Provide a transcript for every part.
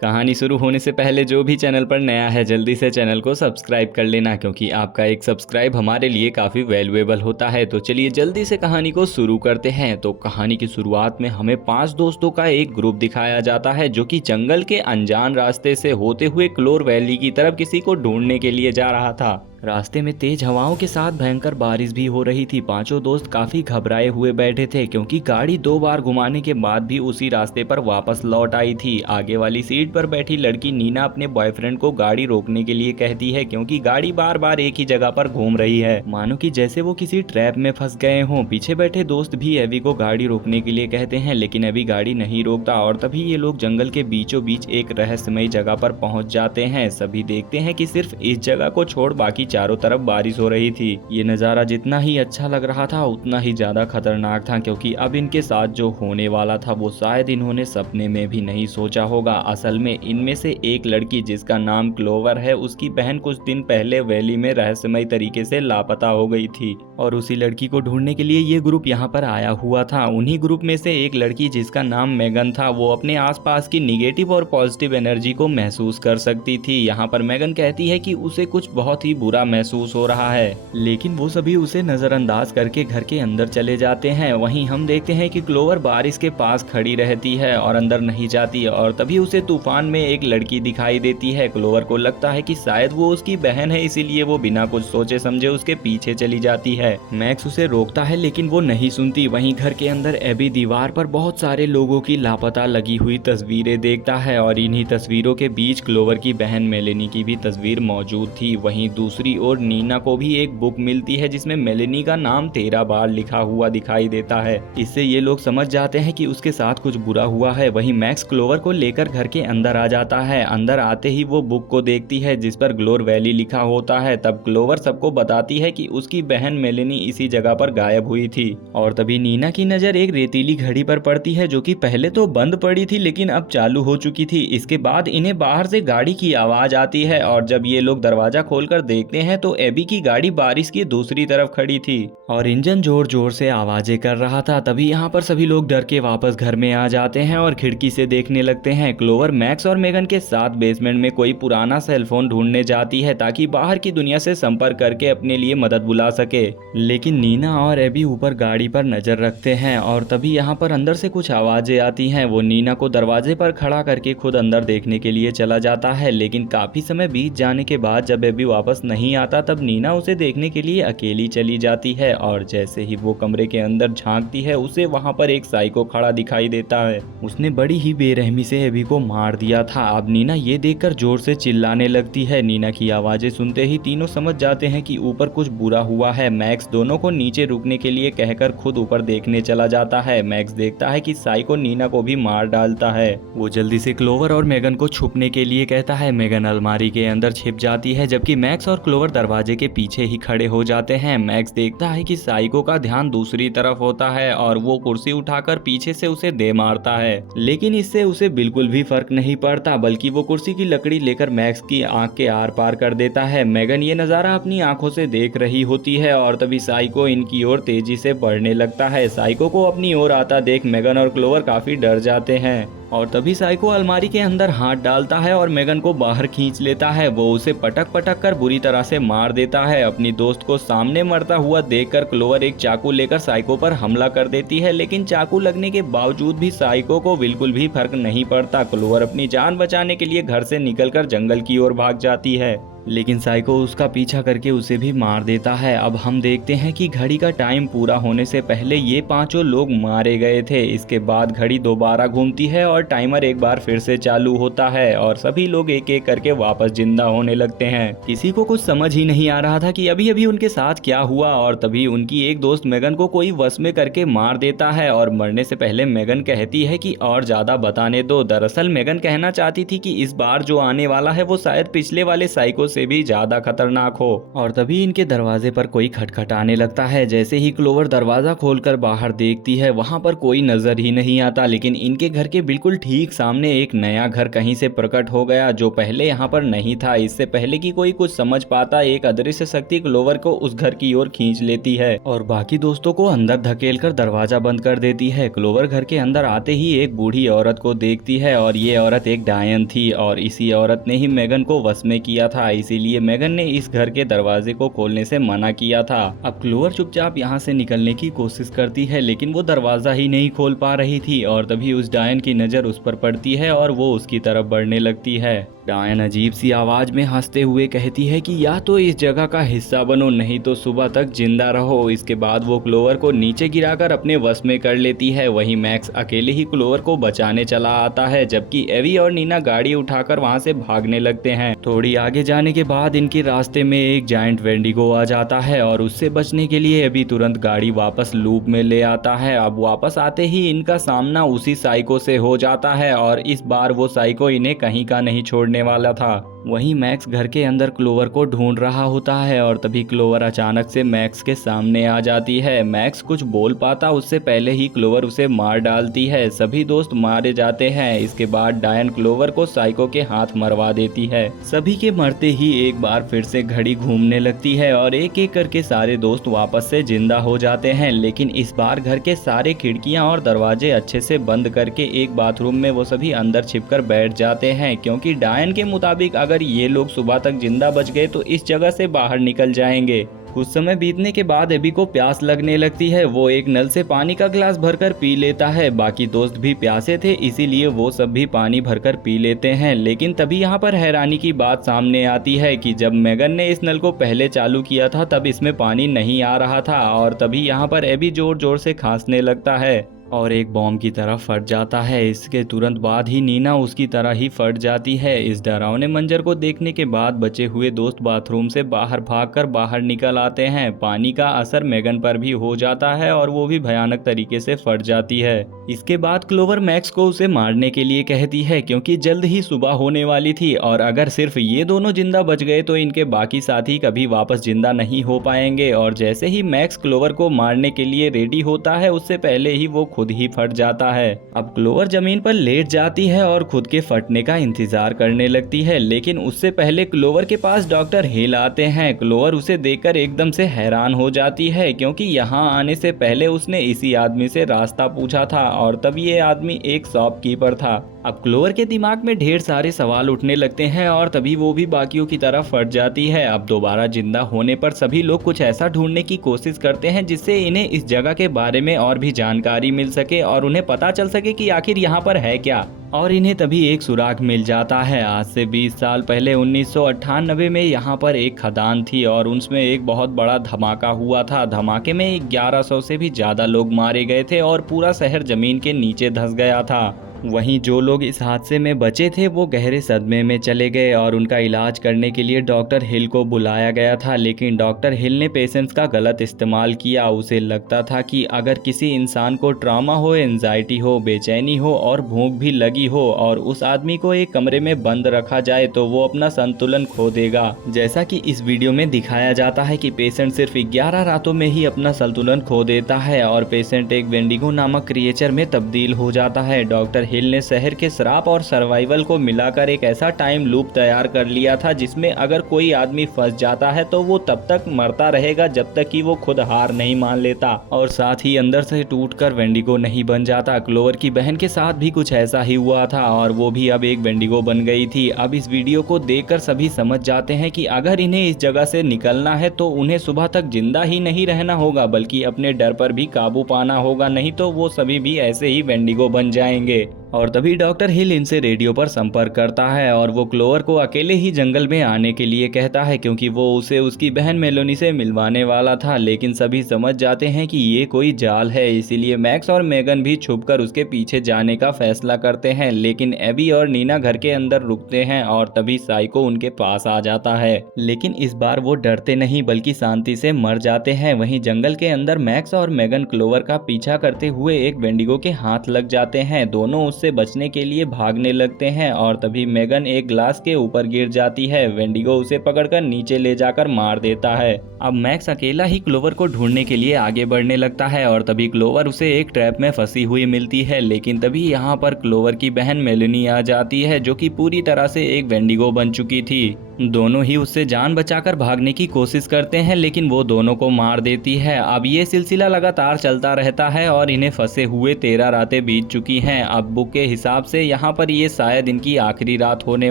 कहानी शुरू होने से पहले जो भी चैनल पर नया है जल्दी से चैनल को सब्सक्राइब कर लेना, क्योंकि आपका एक सब्सक्राइब हमारे लिए काफ़ी वैल्यूएबल होता है। तो चलिए जल्दी से कहानी को शुरू करते हैं। तो कहानी की शुरुआत में हमें 5 दोस्तों का एक ग्रुप दिखाया जाता है जो कि जंगल के अनजान रास्ते से होते हुए क्लोर वैली की तरफ किसी को ढूंढने के लिए जा रहा था। रास्ते में तेज हवाओं के साथ भयंकर बारिश भी हो रही थी। पांचों दोस्त काफी घबराए हुए बैठे थे क्योंकि गाड़ी 2 बार घुमाने के बाद भी उसी रास्ते पर वापस लौट आई थी। आगे वाली सीट पर बैठी लड़की नीना अपने बॉयफ्रेंड को गाड़ी रोकने के लिए कहती है क्योंकि गाड़ी बार बार एक ही जगह पर घूम रही है, मानो कि जैसे वो किसी ट्रैप में फंस गए हों। पीछे बैठे दोस्त भी एबी को गाड़ी रोकने के लिए कहते हैं, लेकिन एबी गाड़ी नहीं रोकता और तभी ये लोग जंगल के बीचों बीच एक रहस्यमयी जगह पर पहुंच जाते हैं। सभी देखते हैं कि सिर्फ इस जगह को छोड़ बाकी चारों तरफ बारिश हो रही थी। ये नज़ारा जितना ही अच्छा लग रहा था उतना ही ज्यादा खतरनाक था, क्योंकि अब इनके साथ जो होने वाला था वो शायद इन्होंने सपने में भी नहीं सोचा होगा। असल में इनमें से एक लड़की जिसका नाम क्लोवर है, उसकी बहन कुछ दिन पहले वैली में रहस्यमयी तरीके से लापता हो गई थी और उसी लड़की को ढूंढने के लिए ये ग्रुप यहाँ पर आया हुआ था। उन्हीं ग्रुप में से एक लड़की जिसका नाम मेगन था, वो अपने आसपास की निगेटिव और पॉजिटिव एनर्जी को महसूस कर सकती थी। यहाँ पर मेगन कहती है कि उसे कुछ बहुत ही बुरा महसूस हो रहा है, लेकिन वो सभी उसे नजरअंदाज करके घर के अंदर चले जाते हैं। वहीं हम देखते हैं कि क्लोवर बारिश के पास खड़ी रहती है और अंदर नहीं जाती और तभी उसे तूफान में एक लड़की दिखाई देती है। क्लोवर को लगता है कि शायद वो उसकी बहन है, इसीलिए वो बिना कुछ सोचे समझे उसके पीछे चली जाती है। मैक्स उसे रोकता है लेकिन वो नहीं सुनती। वहीं घर के अंदर एबी दीवार पर बहुत सारे लोगों की लापता लगी हुई तस्वीरें देखता है और इन्हीं तस्वीरों के बीच क्लोवर की बहन मेलेनी की भी तस्वीर मौजूद थी। वहीं दूसरी ओर नीना को भी एक बुक मिलती है जिसमें मेलेनी का नाम 13 बार लिखा हुआ दिखाई देता है। इससे ये लोग समझ जाते हैं कि उसके साथ कुछ बुरा हुआ है। वहीं मैक्स क्लोवर को लेकर घर के अंदर आ जाता है। अंदर आते ही वो बुक को देखती है जिस पर ग्लोर वैली लिखा होता है। तब क्लोवर सबको बताती है कि उसकी बहन मेलेनी इसी जगह पर गायब हुई थी और तभी नीना की नजर एक रेतीली घड़ी पर पड़ती है जो कि पहले तो बंद पड़ी थी लेकिन अब चालू हो चुकी थी। इसके बाद इन्हें बाहर से गाड़ी की आवाज आती है और जब ये लोग दरवाजा खोलकर देखते हैं तो एबी की गाड़ी बारिश की दूसरी तरफ खड़ी थी और इंजन जोर जोर से आवाजें कर रहा था। तभी यहाँ पर सभी लोग डर के वापस घर में आ जाते हैं और खिड़की से देखने लगते हैं। क्लोवर मैक्स और मेगन के साथ बेसमेंट में कोई पुराना सेलफोन ढूंढने जाती है ताकि बाहर की दुनिया से संपर्क करके अपने लिए मदद बुला सके, लेकिन नीना और एबी ऊपर गाड़ी पर नजर रखते हैं और तभी यहाँ पर अंदर से कुछ आवाजें आती हैं। वो नीना को दरवाजे पर खड़ा करके खुद अंदर देखने के लिए चला जाता है, लेकिन काफी समय बीत जाने के बाद जब एबी वापस नहीं आता तब नीना उसे देखने के लिए अकेली चली जाती है और जैसे ही वो कमरे के अंदर झांकती है उसे वहां पर एक साइको खड़ा दिखाई देता है। उसने बड़ी ही बेरहमी से एबी को मार दिया था। अब नीना ये देखकर जोर से चिल्लाने लगती है। नीना की आवाजें सुनते ही तीनों समझ जाते हैं कि ऊपर कुछ बुरा हुआ है। मैक्स दोनों को नीचे रुकने के लिए कहकर खुद ऊपर देखने चला जाता है। मैक्स देखता है कि साइको नीना को भी मार डालता है। वो जल्दी से क्लोवर और मेगन को छुपने के लिए कहता है। मेगन अलमारी के अंदर छिप जाती है जबकि मैक्स और क्लोवर दरवाजे के पीछे ही खड़े हो जाते हैं। मैक्स देखता है कि साइको का ध्यान दूसरी तरफ होता है और वो कुर्सी उठाकर पीछे से उसे दे मारता है, लेकिन इससे उसे बिल्कुल भी फर्क नहीं पड़ता, बल्कि वो कुर्सी की लकड़ी लेकर मैक्स की आंख के आर पार कर देता है। मेगन ये नजारा अपनी आंखों से देख रही होती है और तभी साइको इनकी ओर तेजी से बढ़ने लगता है। साइको को अपनी ओर आता देख मेगन और क्लोवर काफी डर जाते हैं और तभी साइको अलमारी के अंदर हाथ डालता है और मेगन को बाहर खींच लेता है। वो उसे पटक पटक कर बुरी तरह से मार देता है। अपनी दोस्त को सामने मरता हुआ देखकर क्लोवर एक चाकू लेकर साइको पर हमला कर देती है, लेकिन चाकू लगने के बावजूद भी साइको को बिल्कुल भी फर्क नहीं पड़ता। क्लोवर अपनी जान बचाने के लिए घर से निकलकर जंगल की ओर भाग जाती है, लेकिन साइको उसका पीछा करके उसे भी मार देता है। अब हम देखते हैं कि घड़ी का टाइम पूरा होने से पहले ये पांचों लोग मारे गए थे। इसके बाद घड़ी दोबारा घूमती है और टाइमर एक बार फिर से चालू होता है और सभी लोग एक एक करके वापस जिंदा होने लगते हैं। किसी को कुछ समझ ही नहीं आ रहा था कि अभी अभी उनके साथ क्या हुआ और तभी उनकी एक दोस्त मेगन को कोई वश में करके मार देता है और मरने से पहले मेगन कहती है कि और ज्यादा बताने दो। दरअसल मेगन कहना चाहती थी कि इस बार जो आने वाला है वो शायद पिछले वाले साइको से भी ज्यादा खतरनाक हो। और तभी इनके दरवाजे पर कोई खटखटाने लगता है। जैसे ही क्लोवर दरवाजा खोलकर बाहर देखती है वहां पर कोई नजर ही नहीं आता, लेकिन इनके घर के बिल्कुल ठीक सामने एक नया घर कहीं से प्रकट हो गया जो पहले यहाँ पर नहीं था। इससे पहले कि कोई कुछ समझ पाता, एक अदृश्य शक्ति क्लोवर को उस घर की ओर खींच लेती है और बाकी दोस्तों को अंदर धकेलकर दरवाजा बंद कर देती है। क्लोवर घर के अंदर आते ही एक बूढ़ी औरत को देखती है और ये औरत एक डायन थी और इसी औरत ने ही मेगन को वश में किया था। इसीलिए मेगन ने इस घर के दरवाजे को खोलने से मना किया था। अब क्लोवर चुपचाप यहाँ से निकलने की कोशिश करती है लेकिन वो दरवाजा ही नहीं खोल पा रही थी और तभी उस डायन की नजर उस पर पड़ती है और वो उसकी तरफ बढ़ने लगती है। डायन अजीब सी आवाज में हंसते हुए कहती है कि या तो इस जगह का हिस्सा बनो, नहीं तो सुबह तक जिंदा रहो। इसके बाद वो क्लोवर को नीचे गिराकर अपने वश में कर लेती है। वहीं मैक्स अकेले ही क्लोवर को बचाने चला आता है, जबकि एवी और नीना गाड़ी उठाकर वहां से भागने लगते हैं। थोड़ी आगे जाने के बाद इनके रास्ते में एक जायंट वेंडिगो आ जाता है और उससे बचने के लिए एवी तुरंत गाड़ी वापस लूप में ले आता है। अब वापस आते ही इनका सामना उसी साइको से हो जाता है और इस बार वो साइको इन्हें कहीं का नहीं छोड़ने वाला था। वहीं मैक्स घर के अंदर क्लोवर को ढूंढ रहा होता है और तभी क्लोवर अचानक से मैक्स के सामने आ जाती है। मैक्स कुछ बोल पाता उससे पहले ही क्लोवर उसे मार डालती है। सभी दोस्त मारे जाते हैं। इसके बाद डायन क्लोवर को साइको के हाथ मरवा देती है। सभी के मरते ही एक बार फिर से घड़ी घूमने लगती है और एक एक करके सारे दोस्त वापस से जिंदा हो जाते हैं, लेकिन इस बार घर के सारे खिड़कियां और दरवाजे अच्छे से बंद करके एक बाथरूम में वो सभी अंदर छिपकर बैठ जाते हैं, क्योंकि डायन के मुताबिक अगर ये लोग सुबह तक जिंदा बच गए तो इस जगह से बाहर निकल जाएंगे। कुछ समय बीतने के बाद एबी को प्यास लगने लगती है। वो एक नल से पानी का गिलास भरकर पी लेता है। बाकी दोस्त भी प्यासे थे इसीलिए वो सब भी पानी भरकर पी लेते हैं, लेकिन तभी यहाँ पर हैरानी की बात सामने आती है कि जब मेगन ने इस नल को पहले चालू किया था तब इसमें पानी नहीं आ रहा था और तभी यहाँ पर एबी जोर जोर से खांसने लगता है और एक बॉम्ब की तरह फट जाता है। इसके तुरंत बाद ही नीना उसकी तरह ही फट जाती है। इस डरावने मंजर को देखने के बाद बचे हुए दोस्त बाथरूम से बाहर भागकर बाहर निकल आते हैं। पानी का असर मेगन पर भी हो जाता है और वो भी भयानक तरीके से फट जाती है। इसके बाद क्लोवर मैक्स को उसे मारने के लिए कहती है क्योंकि जल्द ही सुबह होने वाली थी और अगर सिर्फ ये दोनों जिंदा बच गए तो इनके बाकी साथी कभी वापस जिंदा नहीं हो पाएंगे। और जैसे ही मैक्स क्लोवर को मारने के लिए रेडी होता है उससे पहले ही वो खुद ही फट जाता है। अब क्लोवर जमीन पर लेट जाती है और खुद के फटने का इंतजार करने लगती है, लेकिन उससे पहले क्लोवर के पास डॉक्टर हिल आते हैं। क्लोवर उसे देखकर एकदम से हैरान हो जाती है क्योंकि यहाँ आने से पहले उसने इसी आदमी से रास्ता पूछा था और तब ये आदमी एक शॉपकीपर था। अब क्लोवर के दिमाग में ढेर सारे सवाल उठने लगते हैं और तभी वो भी बाकियों की तरह फट जाती है। अब दोबारा जिंदा होने पर सभी लोग कुछ ऐसा ढूंढने की कोशिश करते हैं जिससे इन्हें इस जगह के बारे में और भी जानकारी मिल सके और उन्हें पता चल सके कि आखिर यहाँ पर है क्या। और इन्हें तभी एक सुराग मिल जाता है। आज से 20 साल पहले 1998 में यहाँ पर एक खदान थी और उसमें एक बहुत बड़ा धमाका हुआ था। धमाके में 1100 से भी ज्यादा लोग मारे गए थे और पूरा शहर जमीन के नीचे धंस गया था। वहीं जो लोग इस हादसे में बचे थे वो गहरे सदमे में चले गए और उनका इलाज करने के लिए डॉक्टर हिल को बुलाया गया था, लेकिन डॉक्टर हिल ने पेशेंट्स का गलत इस्तेमाल किया। उसे लगता था कि अगर किसी इंसान को ट्रॉमा हो, एंजाइटी हो, बेचैनी हो और भूख भी लगी हो और उस आदमी को एक कमरे में बंद रखा जाए तो वो अपना संतुलन खो देगा। जैसा कि इस वीडियो में दिखाया जाता है कि पेशेंट सिर्फ 11 रातों में ही अपना संतुलन खो देता है और पेशेंट एक वेंडिगो नामक क्रिएचर में तब्दील हो जाता है। डॉक्टर हिल ने शहर के श्राप और सर्वाइवल को मिलाकर एक ऐसा टाइम लूप तैयार कर लिया था जिसमें अगर कोई आदमी फंस जाता है तो वो तब तक मरता रहेगा जब तक कि वो खुद हार नहीं मान लेता और साथ ही अंदर से टूटकर वेंडिगो नहीं बन जाता। क्लोवर की बहन के साथ भी कुछ ऐसा ही हुआ था और वो भी अब एक वेंडिगो बन गई थी। अब इस वीडियो को देखकर सभी समझ जाते हैं कि अगर इन्हें इस जगह से निकलना है तो उन्हें सुबह तक जिंदा ही नहीं रहना होगा बल्कि अपने डर पर भी काबू पाना होगा, नहीं तो वो सभी भी ऐसे ही वेंडिगो बन जाएंगे। और तभी डॉक्टर हिल इनसे रेडियो पर संपर्क करता है और वो क्लोवर को अकेले ही जंगल में आने के लिए कहता है क्योंकि वो उसे उसकी बहन मेलोनी से मिलवाने वाला था, लेकिन सभी समझ जाते हैं कि ये कोई जाल है। इसीलिए मैक्स और मेगन भी छुपकर उसके पीछे जाने का फैसला करते हैं, लेकिन एबी और नीना घर के अंदर रुकते हैं और तभी साइको उनके पास आ जाता है, लेकिन इस बार वो डरते नहीं बल्कि शांति से मर जाते हैं। वहीं जंगल के अंदर मैक्स और मेगन क्लोवर का पीछा करते हुए एक वेंडिगो के हाथ लग जाते हैं। दोनों उससे बचने के लिए भागने लगते हैं और तभी मेगन एक ग्लास के ऊपर गिर जाती है। वेंडिगो उसे पकड़कर नीचे ले जाकर मार देता है। अब मैक्स अकेला ही क्लोवर को ढूंढने के लिए आगे बढ़ने लगता है और तभी क्लोवर उसे एक ट्रैप में फंसी हुई मिलती है। लेकिन तभी यहाँ पर क्लोवर की बहन मेलेनी आ जाती है, जो कि पूरी तरह से एक वेंडिगो बन चुकी थी। दोनों ही उससे जान बचाकर भागने की कोशिश करते हैं, लेकिन वो दोनों को मार देती है। अब ये सिलसिला लगातार चलता रहता है और इन्हें फंसे हुए 13 रातें बीत चुकी हैं। अब बुक के हिसाब से यहाँ पर ये शायद इनकी आखिरी रात होने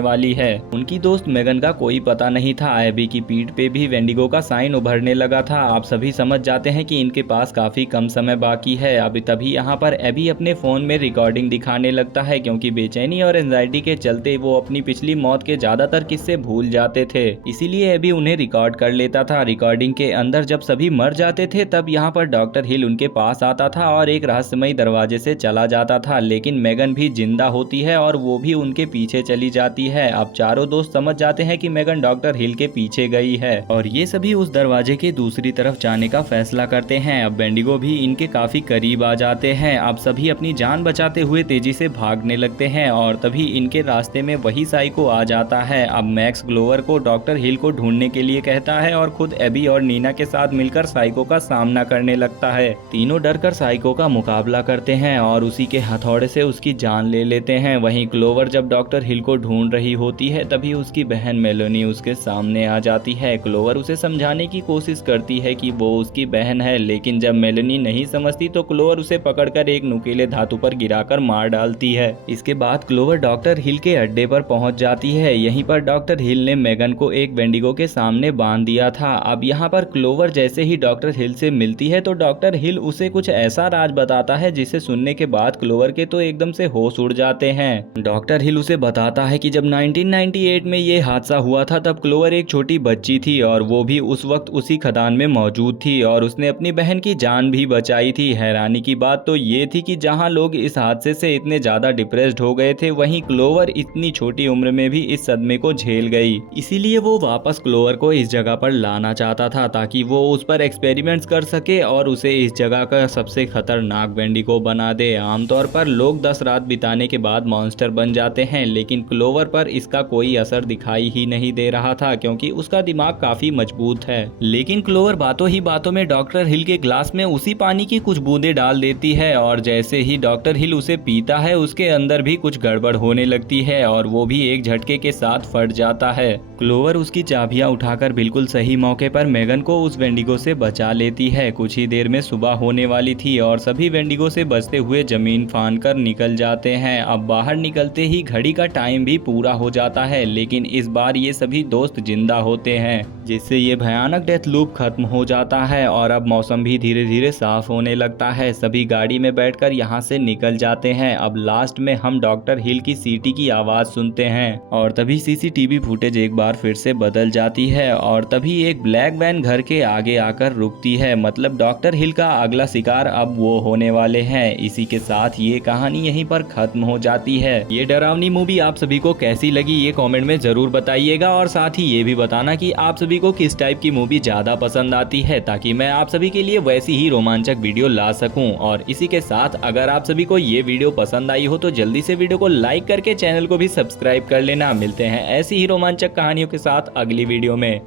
वाली है। उनकी दोस्त मेगन का कोई पता नहीं था। एबी की पीठ पे भी वेंडिगो का साइन उभरने लगा था। आप सभी समझ जाते हैं कि इनके पास काफी कम समय बाकी है। अब तभी यहाँ पर एबी अपने फोन में रिकॉर्डिंग दिखाने लगता है, क्योंकि बेचैनी और एंजाइटी के चलते वो अपनी पिछली मौत के ज्यादातर किस्से भूल जाते थे। इसीलिए एबी उन्हें रिकॉर्ड कर लेता था। रिकॉर्डिंग के अंदर जब सभी मर जाते थे तब यहाँ पर डॉक्टर हिल उनके पास आता था और एक रहस्यमयी दरवाजे से चला जाता था। लेकिन मेगन भी जिंदा होती है और वो भी उनके पीछे चली जाती है। अब चारों दोस्त समझ जाते हैं कि मेगन डॉक्टर हिल के पीछे गई है और ये सभी उस दरवाजे के दूसरी तरफ जाने का फैसला करते हैं। अब वेंडिगो भी इनके काफी करीब आ जाते हैं। अब सभी अपनी जान बचाते हुए तेजी से भागने लगते हैं और तभी इनके रास्ते में वही साइको आ जाता है। अब मैक्स ग्लोवर को डॉक्टर हिल को ढूंढने के लिए कहता है और खुद एबी और नीना के साथ मिलकर साइको का सामना करने लगता है। तीनों डरकर साइको का मुकाबला करते हैं और उसी के हथौड़े से उसकी जान ले लेते हैं। वहीं क्लोवर जब डॉक्टर हिल को ढूंढ रही होती है तभी उसकी बहन मेलोनी उसके सामने आ जाती है। क्लोवर उसे समझाने की कोशिश करती है कि वो उसकी बहन है, लेकिन जब मेलोनी नहीं समझती तो क्लोवर उसे पकड़कर एक नुकीले धातु पर गिराकर मार डालती है। इसके बाद क्लोवर डॉक्टर हिल के अड्डे पर पहुंच जाती है। यहीं पर डॉक्टर हिल ने मेगन को एक वेंडिगो के सामने बांध दिया था। अब यहाँ पर क्लोवर जैसे ही डॉक्टर हिल से मिलती है तो डॉक्टर हिल उसे कुछ ऐसा राज बताता है जिसे सुनने के बाद क्लोवर के तो एकदम से होश उड़ जाते हैं। डॉक्टर हिल उसे बताता है कि जब 1998 में ये हादसा हुआ था तब क्लोवर एक छोटी बच्ची थी और वो भी उस वक्त उसी खदान में मौजूद थी और उसने अपनी बहन की जान भी बचाई थी। हैरानी की बात तो ये थी कि जहाँ लोग इस हादसे से इतने ज्यादा डिप्रेस्ड हो गए थे, वहीं क्लोवर इतनी छोटी उम्र में भी इस सदमे को झेल गई। इसीलिए वो वापस क्लोवर को इस जगह पर लाना चाहता था ताकि वो उस पर एक्सपेरिमेंट्स कर सके और उसे इस जगह का सबसे खतरनाक वेंडिगो बना दे। आमतौर पर लोग 10 रात बिताने के बाद मॉन्स्टर बन जाते हैं, लेकिन क्लोवर पर इसका कोई असर दिखाई ही नहीं दे रहा था क्योंकि उसका दिमाग काफी मजबूत है। लेकिन क्लोवर बातों ही बातों में डॉक्टर हिल के ग्लास में उसी पानी की कुछ बूंदें डाल देती है और जैसे ही डॉक्टर हिल उसे पीता है उसके अंदर भी कुछ गड़बड़ होने लगती है और वो भी एक झटके के साथ फट जाता है। क्लोवर उसकी चाबियां उठाकर बिल्कुल सही मौके पर मेगन को उस वेंडिगो से बचा लेती है। कुछ ही देर में सुबह होने वाली थी और सभी वेंडिगो से बचते हुए जमीन फांदकर निकल जाते हैं। अब बाहर निकलते ही घड़ी का टाइम भी पूरा हो जाता है, लेकिन इस बार ये सभी दोस्त जिंदा होते हैं, जिससे ये भयानक डेथ लूप खत्म हो जाता है और अब मौसम भी धीरे धीरे साफ होने लगता है। सभी गाड़ी में बैठकर यहाँ से निकल जाते हैं। अब लास्ट में हम डॉक्टर हिल की सीटी की आवाज सुनते हैं और तभी सीसीटीवी फुटेज एक बार फिर से बदल जाती है और तभी एक ब्लैक वैन घर के आगे आकर रुकती है। मतलब डॉक्टर हिल का अगला शिकार अब वो होने वाले हैं। इसी के साथ ये कहानी यहीं पर खत्म हो जाती है। ये डरावनी मूवी आप सभी को कैसी लगी ये कमेंट में जरूर बताइएगा और साथ ही ये भी बताना कि आप सभी को किस टाइप की मूवी ज्यादा पसंद आती है, ताकि मैं आप सभी के लिए वैसी ही रोमांचक वीडियो ला सकूं। और इसी के साथ अगर आप सभी को ये वीडियो पसंद आई हो तो जल्दी से वीडियो को लाइक करके चैनल को भी सब्सक्राइब कर लेना। मिलते हैं ऐसी ही रोमांचक कहानियों के साथ अगली वीडियो में।